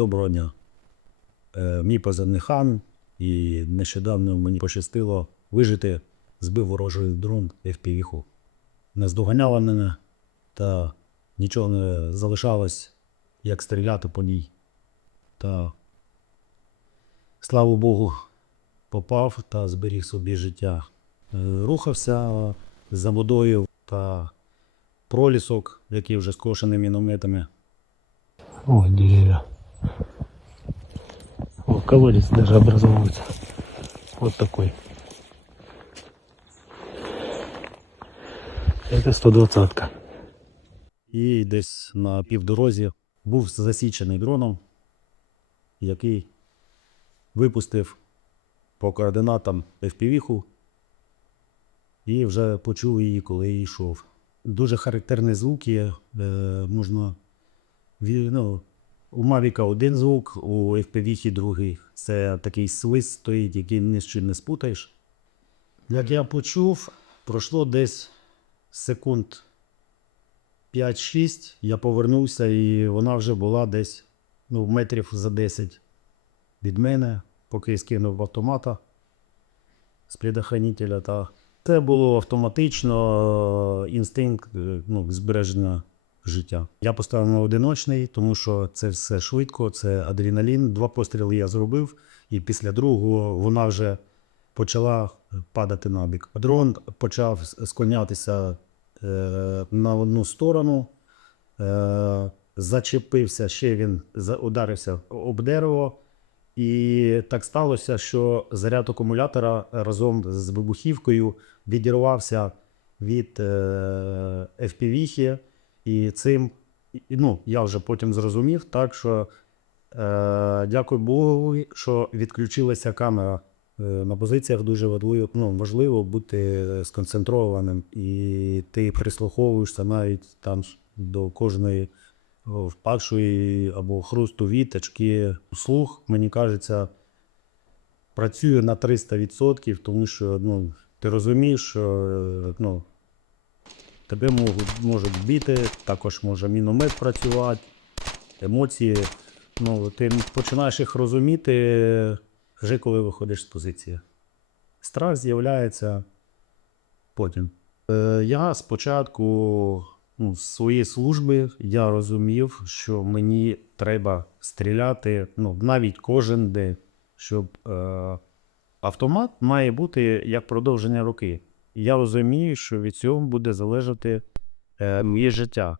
Доброго дня. Е, мій позивний хан, і нещодавно мені пощастило вижити, збив ворожий дрон FPV-ху. Наздоганяла мене, та нічого не залишалось, як стріляти по ній. Та слава Богу, попав та зберіг собі життя. Е, Рухався за водою та пролісок, який вже скошений мінометами. О, деревья. О, колодец даже образовывается. Вот такой. Это 120-ка. І десь на півдорозі був засічений дроном, який випустив по координатам FPV-ху і вже почув її, коли йшов. Дуже характерні звуки. Е, можна ну, у Mavic один звук, у FPV другий. Це такий свист стоїть, який ні з чим не спутаєш. Як я почув, пройшло десь секунд 5-6, я повернувся, і вона вже була десь ну, метрів за 10 від мене, поки я скинув автомата з предохранителя. Та це було автоматично е, інстинкт е, ну, збереження життя. Я поставив на одиночний, тому що це все швидко, це адреналін. Два постріли я зробив, і після другого вона вже почала падати на бік. Дрон почав склонятися е, на одну сторону, е, зачепився, ще він ударився об дерево. І так сталося, що заряд акумулятора разом з вибухівкою відірвався від е, FPV, і цим ну, я вже потім зрозумів, так що е, дякую Богу, що відключилася камера. Е, На позиціях дуже важливо, ну, важливо бути сконцентрованим, і ти прислуховуєшся навіть там до кожної о, впадшої або хрусту віточки. Слух, мені кажеться, працює на 300%, тому що ну, ти розумієш, що е, ну, тебе можуть, можуть бити, також може міномет працювати, емоції. Ну, ти починаєш їх розуміти вже коли виходиш з позиції. Страх з'являється потім. Е, я спочатку ну, з своєї служби я розумів, що мені треба стріляти ну, навіть кожен день, щоб е, автомат має бути як продовження руки. Я розумію, що від цього буде залежати е, моє життя.